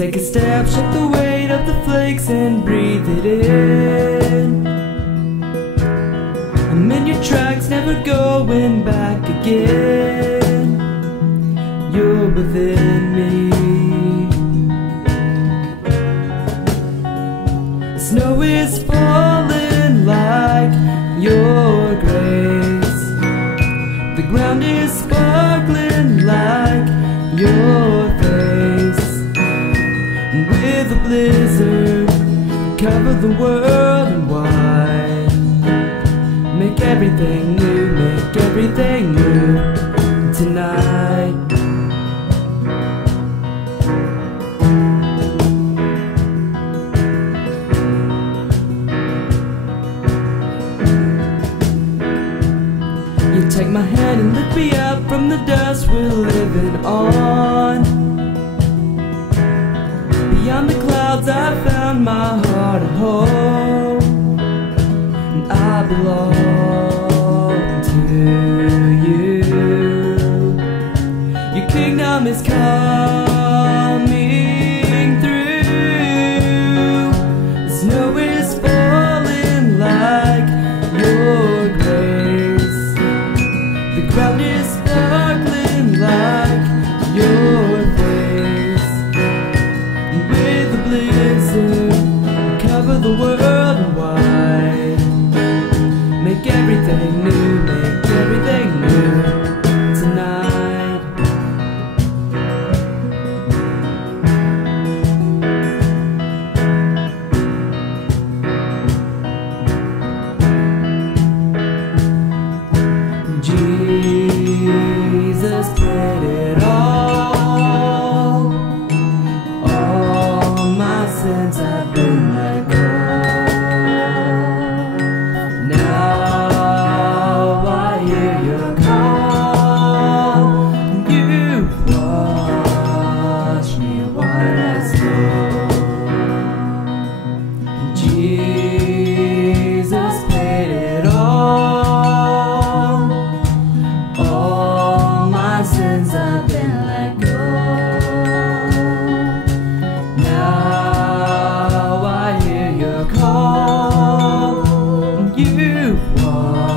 Take a step, shake the weight of the flakes and breathe it in. I'm in your tracks, never going back again. You're within me. Snow is falling like your grace. The ground is sparkling like your face. With a blizzard, cover the world in white. Make everything new tonight. You take my hand and lift me up from the dust we're living on. Beyond the clouds I found my heart at home, and I belong to you. Your kingdom is coming through. The snow is falling like your grace. The ground is sparkling like your face. With a blizzard, cover the world in white. Make everything new tonight. Jesus paid it all. All my sins have been let go. Now I hear your call. You've washed me white as snow. Jesus paid it all. All my sins have been let go. Now I hear your call. You've won.